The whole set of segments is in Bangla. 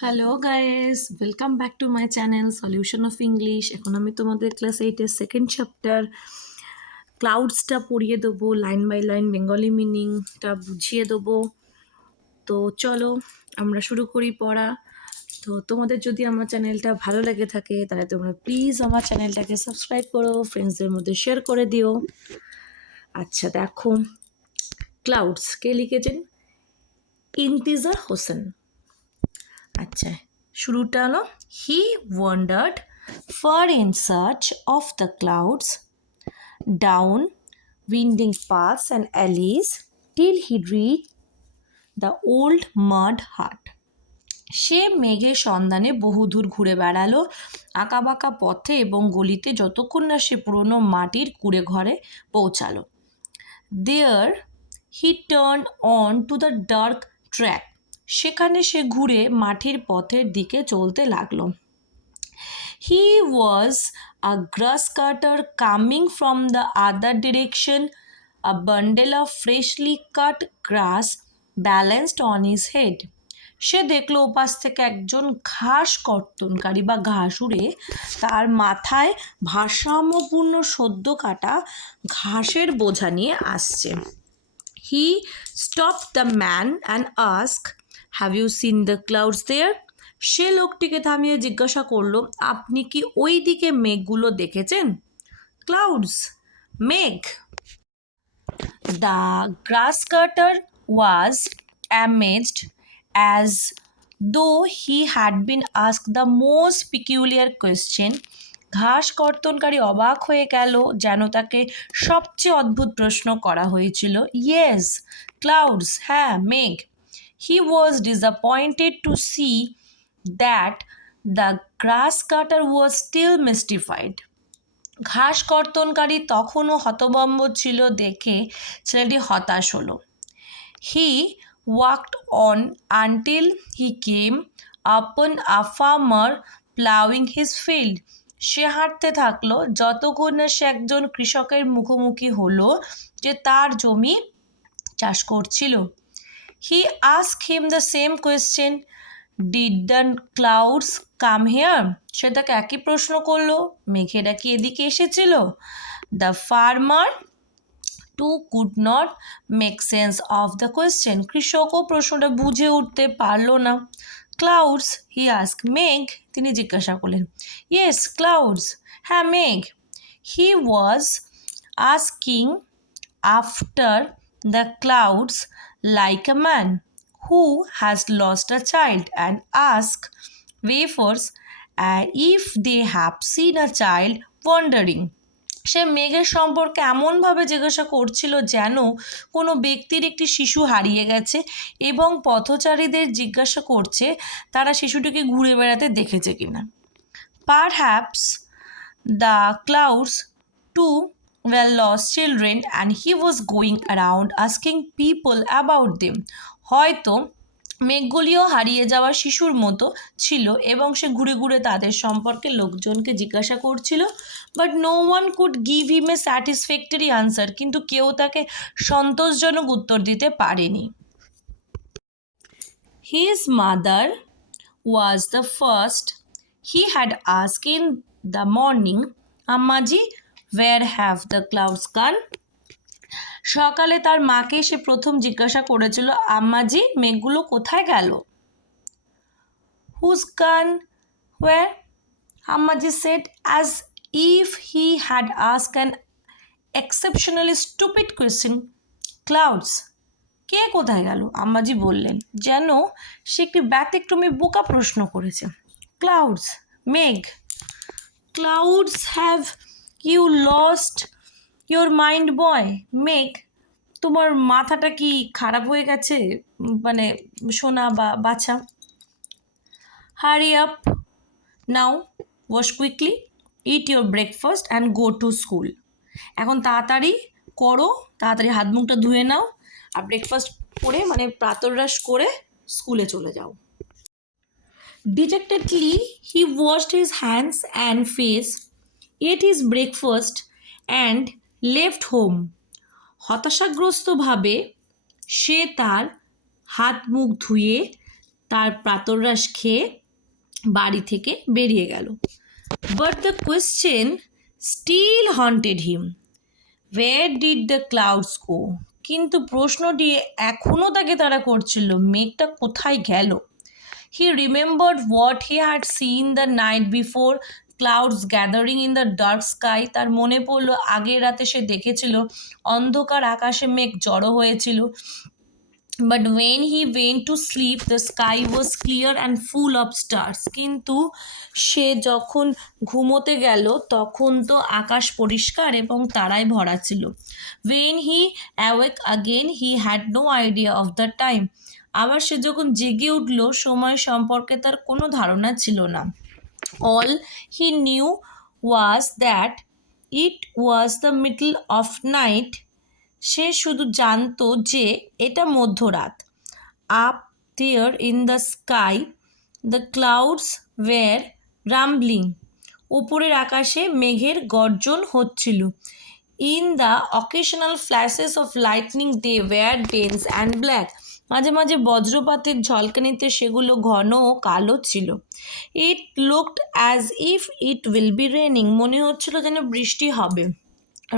Hello guys, welcome back to my channel solution of English. এখন আমি তোমাদের ক্লাস 8-এর সেকেন্ড চ্যাপ্টার ক্লাউডসটা পড়িয়ে দেবো, লাইন বাই লাইন বেঙ্গলি মিনিংটা বুঝিয়ে দেবো। তো চলো আমরা শুরু করি পড়া। তো তোমাদের যদি আমার চ্যানেলটা ভালো লেগে থাকে তাহলে তোমরা প্লিজ আমার চ্যানেলটাকে সাবস্ক্রাইব করো, ফ্রেন্ডসদের মধ্যে শেয়ার করে দিও। আচ্ছা দেখো, ক্লাউডস কে লিখেছেন? ইন্তিজার হোসেন। আচ্ছা, শুরুটা হলো হি wandered far in search of the clouds down winding paths and alleys till he reached the old mud hut. সে মেঘের সন্ধানে বহুদূর ঘুরে বেড়ালো আঁকাবাঁকা পথে এবং গলিতে যতক্ষণ না সে পুরনো মাটির কুঁড়ে ঘরে পৌঁছালো। There he turn on to the dark track. সেখানে সে ঘুরে মাটির পথের দিকে চলতে লাগলো। He was a grass cutter coming from the other direction. A bundle of freshly cut grass balanced on his head. সে দেখলো ওপাশ থেকে একজন ঘাস কর্তনকারী বা ঘাসুড়ে তার মাথায় ভারসাম্যপূর্ণ সদ্য কাটা ঘাসের বোঝা নিয়ে আসছে। He stopped the man and asked, "Have you seen the clouds there?" সে লোকটিকে থামিয়ে জিজ্ঞাসা করলো, আপনি কি ওই দিকে মেঘগুলো দেখেছেন? ক্লাউডস, মেঘ। The grass cutter was amazed as though he had been asked the most peculiar question. ঘাস কর্তনকারী অবাক হয়ে গেল, যেন তাকে সবচেয়ে অদ্ভুত প্রশ্ন করা হয়েছিল। ইয়েস, ক্লাউডস, হ্যাঁ মেঘ। He was disappointed to see that the grass cutter was still mystified. ঘাস কর্তনকারী তখনও হতভম্ব ছিল দেখে ছেলেটি হতাশ হলো। He walked on until he came upon a farmer plowing his field. সে হাঁটতে থাকলো যতক্ষণ না সে একজন কৃষকের মুখোমুখি হলো যে তার জমি চাষ করছিল। He asked him the same question, "Did the clouds come here?" সে তাকে একই প্রশ্ন করলো, মেঘেরা কি এদিকে এসেছিল? The farmer too could not make sense of the question. কৃষকও প্রশ্নটা বুঝে উঠতে পারলো না। Clouds, he asked. মেঘ, তিনি জিজ্ঞাসা করলেন। Yes, clouds, হ্যাঁ মেঘ। He was asking after the clouds like a man who has lost a child and ask wafers if they have seen a child wandering. সে মেঘের সম্পর্কে এমনভাবে জিজ্ঞাসা করছিল যেন কোনো ব্যক্তির একটি শিশু হারিয়ে গেছে এবং পথচারীদের জিজ্ঞাসা করছে তারা শিশুটিকে ঘুরে বেড়াতে দেখেছে কিনা। Perhaps the clouds too were lost children and he was going around asking people about them. হয়তো মেঘগুলিও হারিয়ে যাওয়া শিশুর মতো ছিল এবং সে ঘুরে ঘুরে তাদের সম্পর্কে লোকজনকে জিজ্ঞাসা করছিল। But no one could give him a satisfactory answer, কিন্তু কেউ তাকে সন্তোষজনক উত্তর দিতে পারেনি। His mother was the first he had asked in the morning, Ammaji, where have the clouds gone? সকালে তার মাকে সে প্রথম জিজ্ঞাসা করেছিল, আম্মাজি, মেঘগুলো কোথায় গেল? Whose gone, where? Ammaji said as if he had asked an exceptionally stupid question. Clouds, কে কোথায় গেল? আম্মাজি বললেন, যেন সে একটি ব্যতিক্রমী বোকা প্রশ্ন করেছে। ক্লাউডস, মেঘ। Clouds, have you lost your mind boy? মেঘ, তোমার মাথাটা কি খারাপ হয়ে গেছে মানে সোনা বা বাছা? Hurry up now, wash quickly, it your breakfast and go to school. এখন তাড়াতাড়ি করো, তাড়াতাড়ি হাত মুখটা ধুয়ে নাও আর ব্রেকফাস্ট করে মানে প্রাতরাশ করে স্কুলে চলে যাও। Dejectedly he washed his hands and face, ate his breakfast and left home. হতাশাগ্রস্তভাবে সে তার হাত মুখ ধুয়ে তার প্রাতরাশ খেয়ে বাড়ি থেকে বেরিয়ে গেল। But the question still haunted him, where did the clouds go? কিন্তু প্রশ্নটি এখনও তাকে তারা করছিল, মেঘটা কোথায় গেল? He remembered what he had seen the night before, clouds gathering in the dark sky. তার মনে পড়ল আগের রাতে সে দেখেছিল অন্ধকার আকাশে মেঘ জড়ো হয়েছিল। But when he went to sleep, the sky was clear and full of stars. কিন্তু সে যখন ঘুমোতে গেল তখন তো আকাশ পরিষ্কার এবং তারায় ভরা ছিল। When he awoke again, he had no idea of the time. আবার সে যখন জেগে উঠল সময় সম্পর্কে তার কোনো ধারণা ছিল না। All he knew was that it was the middle of night. সে শুধু জানতো যে এটা মধ্যরাত। Up there in the sky, the clouds were rumbling. উপরের আকাশে মেঘের গর্জন হচ্ছিল। In the occasional flashes of lightning, they were dense and black. মাঝে মাঝে বজ্রপাতের ঝলকানিতে সেগুলো ঘন ও কালো ছিল। It looked as if it will be raining. মনে হচ্ছিল যেন বৃষ্টি হবে।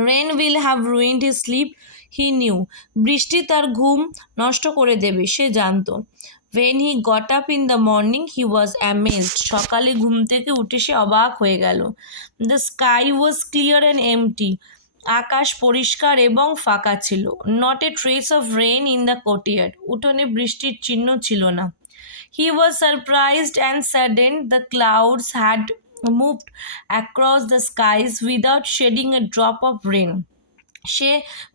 Rain will have ruined his sleep, he knew. বৃষ্টি তার ঘুম নষ্ট করে দেবে সে জানতো। When he got up in the morning, he was amazed. সকালে ঘুম থেকে উঠে সে অবাক হয়ে গেল। The sky was clear and empty. আকাশ পরিষ্কার এবং ফাঁকা ছিল। Not a trace of rain in the courtyard. উঠোনে বৃষ্টির চিহ্ন ছিল না। He was surprised and saddened. The clouds had moved across the skies without shedding a drop of rain. সে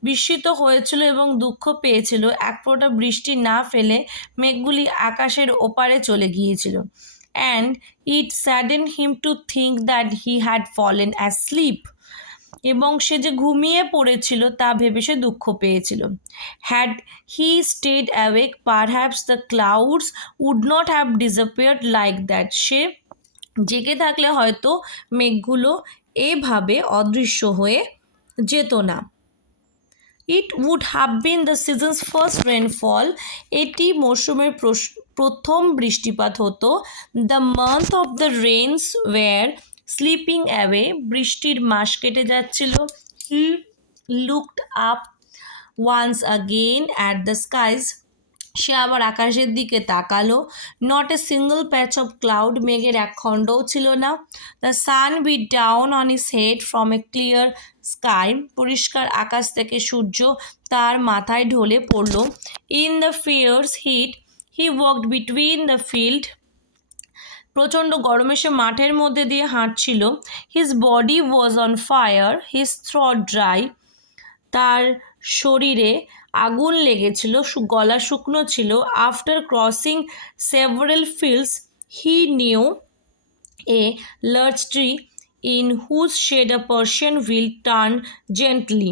বিস্মিত হয়েছিল এবং দুঃখ পেয়েছিল, এক ফোঁটা বৃষ্টি না ফেলে মেঘগুলি আকাশের ওপারে চলে গিয়েছিল। And it saddened him to think that he had fallen asleep. এবং সে যে ঘুমিয়ে পড়েছিল তা ভেবে সে দুঃখ পেয়েছিল। Had he stayed awake, perhaps the clouds would not have disappeared like that. সে জেগে থাকলে হয়তো মেঘগুলো এভাবে অদৃশ্য হয়ে যেত না। It would have been the season's first rainfall. এটি মৌসুমের প্রথম বৃষ্টিপাত হতো। The month of the rains were slipping away. বৃষ্টির মাস কেটে যাচ্ছিল। He looked up once again at the skies. সে আবার আকাশের দিকে তাকালো। Not a single patch of cloud. মেঘের এক খণ্ডও ছিল না। The sun beat down on his head from a clear sky. পরিষ্কার আকাশ থেকে সূর্য তার মাথায় ঢলে পড়ল। In the fierce heat, he walked between the field. প্রচণ্ড গরমে সে মাঠের মধ্যে দিয়ে হাঁটছিল। His body was on fire, his throat dry. তার শরীরে আগুন লেগেছিল, গলা শুকনো ছিল। After crossing several fields, he knew a large tree in whose shade a Persian wheel turned gently.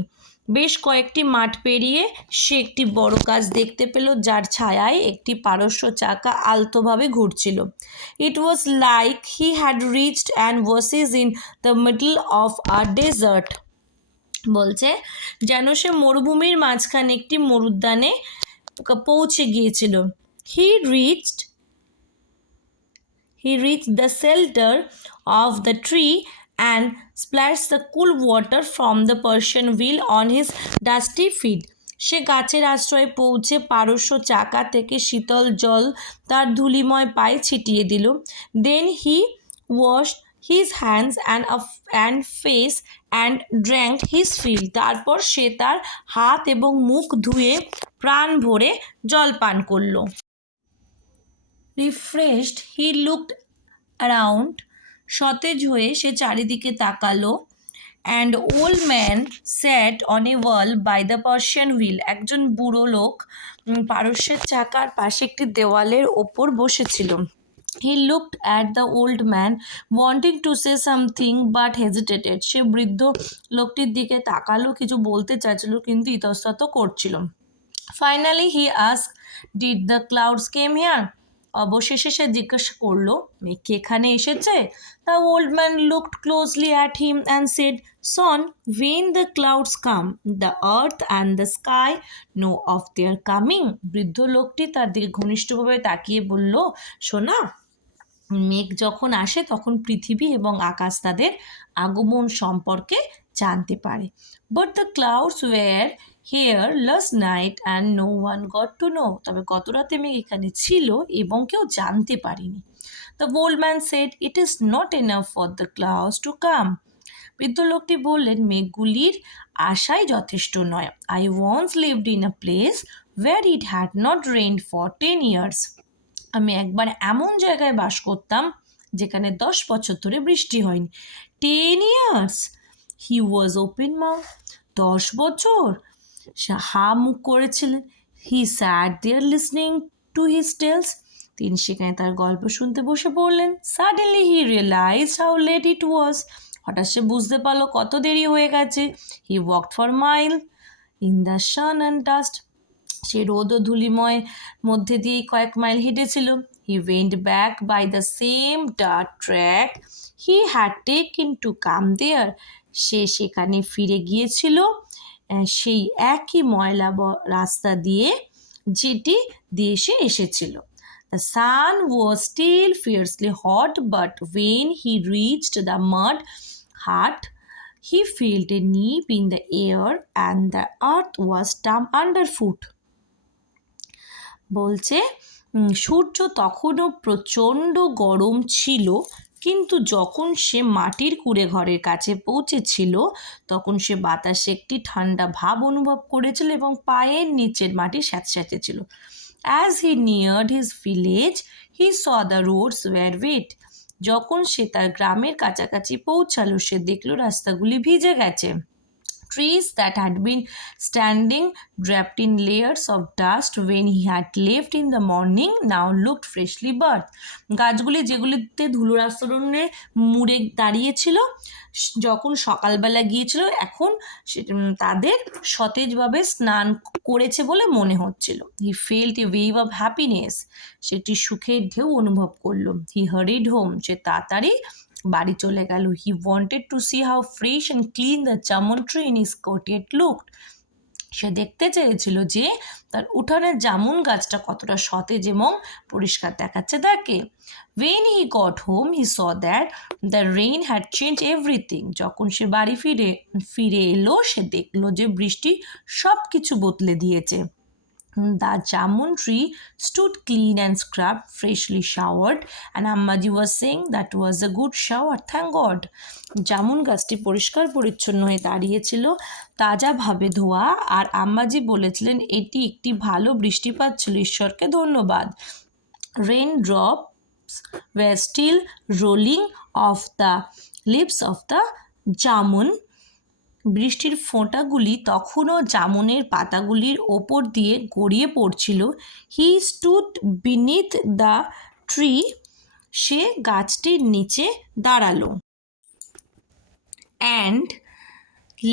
বেশ কয়েকটি মাঠ পেরিয়ে সে একটি বড় গাছ দেখতে পেল যার ছায়ায় একটি পারস্য চাকা আলতোভাবে ঘুরছিল। It was like he had reached an oasis in the middle of a desert. বলছে যেন সে মরুভূমির মাঝখানে একটি মরুদ্যানে পৌঁছে গিয়েছিল। He reached the shelter of the tree and splashed the cool water from the Persian wheel on his dusty feet. সে গাছের আশ্রয়ে পৌঁছে পারস্য চাকা থেকে শীতল জল তার ধূলিময় পায়ে ছিটিয়ে দিল। Then he washed his hands and face and drank his fill. তারপর সে তার হাত এবং মুখ ধুয়ে প্রাণ ভরে জল পান করল। Refreshed, he looked around. সতেজ হয়ে সে চারিদিকে তাকালো। And old man sat on a wall by the Persian wheel. একজন বুড়ো লোক পারস্যের চাকার পাশে একটি দেওয়ালের ওপর বসেছিল। He looked at the old man, wanting to say something but hesitated. সে বৃদ্ধ লোকটির দিকে তাকালো, কিছু বলতে চাইছিল কিন্তু ইতস্তত করছিল। Finally he asked, Did the clouds came here? অবশেষে সে জিজ্ঞাসা করলো, মেঘ কি এখানে এসেছে? The old man looked closely at him and said, Son, when the clouds come, the earth and the sky know of their coming. বৃদ্ধ লোকটি তার দিকে ঘনিষ্ঠভাবে তাকিয়ে বলল, শোনা, মেঘ যখন আসে তখন পৃথিবী এবং আকাশ তাদের আগমন সম্পর্কে জানতে পারে। But the clouds were here last night and no one got to know. তবে গত রাতে মেঘ এখানে ছিল এবং কেউ জানতে পারেনি। The old man said, it is not enough for the clouds to come. বৃদ্ধ লোকটি বললেন, মেঘগুলির আশাই যথেষ্ট নয়। I once lived in a place where it had not rained for 10 years. আমি একবার এমন জায়গায় বাস করতাম যেখানে 10 বছর ধরে বৃষ্টি হয়নি। 10 years! He was open mouth. 10 বছর! সে হা মুখ করেছিলেন। He sat there listening to his tales. তিনি সেখানে তার গল্প শুনতে বসে পড়লেন। Suddenly he realised how late it was. হঠাৎ সে বুঝতে পারলো কত দেরি হয়ে গেছে। He walked for mile in the sun and dust. সে রোদ ও ধূলিময় মধ্যে দিয়েই কয়েক মাইল হেঁটেছিল। He went back by the same dirt track he had taken to come there. সে সেখানে ফিরে গিয়েছিল সেই একই ময়লা রাস্তা দিয়ে যেটি দিয়ে সে এসেছিল। The sun was still fiercely hot, but when he reached the mud hut, he felt a nip in the air and the earth was damp underfoot. বলছে সূর্য তখনও প্রচণ্ড গরম ছিল, কিন্তু যখন সে মাটির কুঁড়ে ঘরের কাছে পৌঁছেছিল তখন সে বাতাসে একটি ঠান্ডা ভাব অনুভব করেছিল এবং পায়ের নিচের মাটি স্যাঁতস্যাঁতে ছিল। As he neared his village he saw the roads were wet. যখন সে তার গ্রামের কাছাকাছি পৌঁছালো সে দেখলো রাস্তাগুলি ভিজে গেছে। Trees that had been standing draped in layers of dust when he had left in the morning now looked freshly burnt. গাছগুলি যেগুলিতে ধুলোর আস্তরণে মুড়ে দাঁড়িয়েছিল যখন সকালবেলা গিয়েছিল এখন তাদের সতেজভাবে স্নান করেছে বলে মনে হচ্ছিল। He felt a wave of happiness. সে একটি সুখের ঢেউ অনুভব করলো। হি হারিড হোম। সে তাড়াতাড়ি বাড়ি চলে গেল। He wanted to see how fresh and clean the jamun tree in his courtyard looked. সে দেখতে চেয়েছিল যে তার উঠানের জামুন গাছটা কতটা সতেজ এবং পরিষ্কার দেখাচ্ছে তাকে। When he got home he saw that the rain had changed everything. যখন সে বাড়ি ফিরে এলো সে দেখলো যে বৃষ্টি সব কিছু বদলে দিয়েছে। The jamun tree stood clean and scrubbed, freshly showered, and Ammaji was saying that was a good shower, thank God. Jamun গাছটি পরিষ্কার পরিচ্ছন্ন হয়ে দাঁড়িয়েছিল, তাজাভাবে ধোয়া, আর আম্মাজি বলেছিলেন এটি একটি ভালো বৃষ্টিপাত ছিল, ঈশ্বরকে ধন্যবাদ। Rain drops were still rolling off the leaves of the jamun. বৃষ্টির ফোঁটাগুলি তখনও জামুনের পাতাগুলির ওপর দিয়ে গড়িয়ে পড়ছিল। He stood beneath the tree. সে গাছটির নিচে দাঁড়ালো। And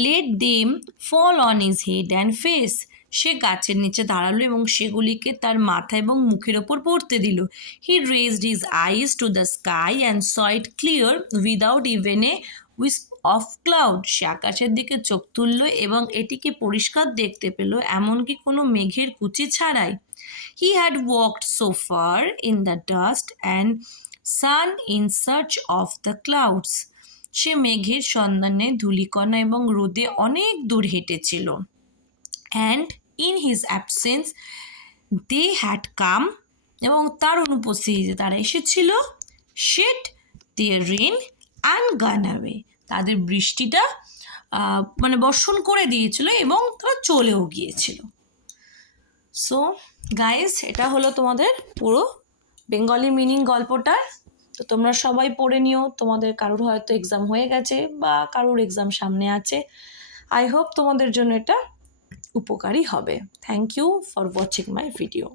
let them fall on his head and face. সে গাছের নিচে দাঁড়ালো এবং সেগুলিকে তার মাথা এবং মুখের ওপর পড়তে দিল। He raised his eyes to the sky and saw it clear without even a wisp of cloud. সে আকাশের দিকে চোখ তুলল এবং এটিকে পরিষ্কার দেখতে পেল এমনকি কোনো মেঘের কুচি ছাড়াই। He had walked so far in the dust and sun in search of the clouds. সে মেঘের সন্ধানে ধূলিকণা এবং রোদে অনেক দূর হেঁটেছিল। And in his absence they had come. এবং তার অনুপস্থিতিতে তারা এসেছিল। Shed their rain and gone away. তাদের বৃষ্টিটা বর্ষণ করে দিয়েছিল এবং তারা চলেও গিয়েছিল। সো গাইস, এটা হলো তোমাদের পুরো বেঙ্গলি মিনিং গল্পটার। তো তোমরা সবাই পড়ে নিও। তোমাদের কারোর হয়তো এক্সাম হয়ে গেছে বা কারোর এক্সাম সামনে আছে। আই হোপ তোমাদের জন্য এটা উপকারী হবে। Thank you for watching my video.